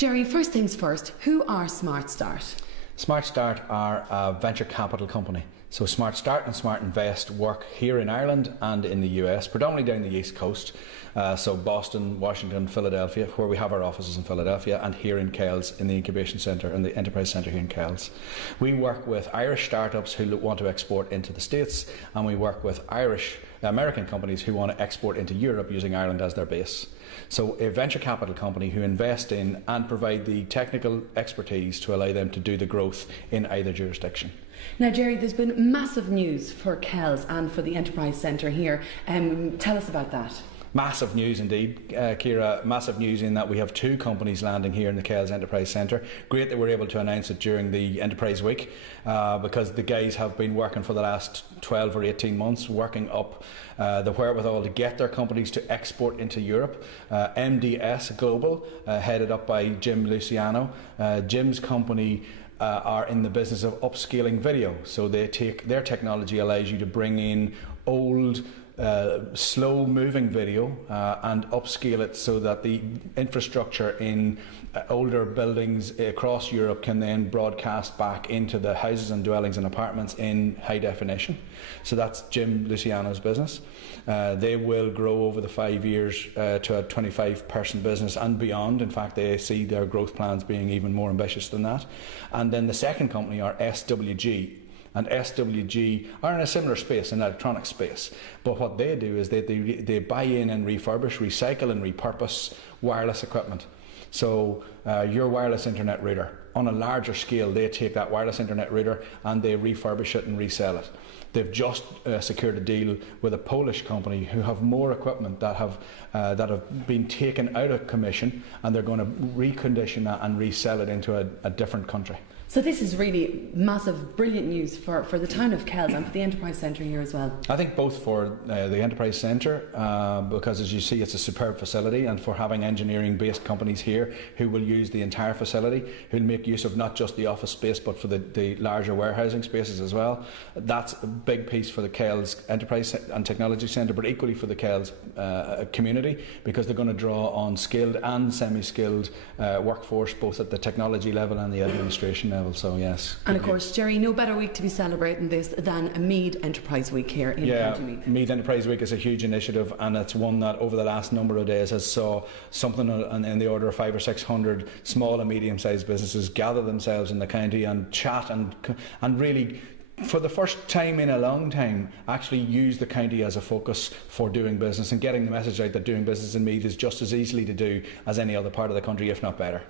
Gerry, first things first, who are Smart Start? Smart Start are a venture capital company. So Smart Start and Smart Invest work here in Ireland and in the US, predominantly down the East Coast. So Boston, Washington, Philadelphia, where we have our offices in Philadelphia, and here in Kells in the Incubation Centre and the Enterprise Centre here in Kells. We work with Irish startups who want to export into the States, and we work with American companies who want to export into Europe using Ireland as their base. So a venture capital company who invest in and provide the technical expertise to allow them to do the growth in either jurisdiction. Now, Gerry, there's been massive news for Kells and for the Enterprise Centre here. Tell us about that. Massive news indeed, Ciara. Massive news in that we have two companies landing here in the Kells Enterprise Centre. Great that we're able to announce it during the Enterprise Week because the guys have been working for the last 12 or 18 months, working up the wherewithal to get their companies to export into Europe. MDS Global, headed up by Jim Luciano. Jim's company are in the business of upscaling video. So their technology allows you to bring in old, slow moving video and upscale it so that the infrastructure in older buildings across Europe can then broadcast back into the houses and dwellings and apartments in high definition. So that's Jim Luciano's business. They will grow over the 5 years to a 25-person business and beyond. In fact, they see their growth plans being even more ambitious than that. And then the second company are SWG. And SWG are in a similar space, an electronic space. But what they do is they buy in and refurbish, recycle and repurpose wireless equipment. So your wireless internet router, on a larger scale, they take that wireless internet router and they refurbish it and resell it. They've just secured a deal with a Polish company who have more equipment that have been taken out of commission, and they're going to recondition that and resell it into a different country. So this is really massive, brilliant news for the town of Kells and for the Enterprise Centre here as well. I think both for the Enterprise Centre, because as you see it's a superb facility, and for having engineering-based companies here who will use the entire facility, who'll make use of not just the office space but for the larger warehousing spaces as well. That's a big piece for the Kells Enterprise and Technology Centre, but equally for the Kells community, because they're going to draw on skilled and semi-skilled workforce both at the technology level and the administration level. So yes. And of course, Gerry, no better week to be celebrating this than a Meath Enterprise Week here in County Meath. Meath Enterprise Week is a huge initiative, and it's one that over the last number of days has saw something in the order of 500 or 600 small and medium-sized businesses gather themselves in the county and chat and really, for the first time in a long time, actually use the county as a focus for doing business and getting the message out that doing business in Meath is just as easily to do as any other part of the country, if not better.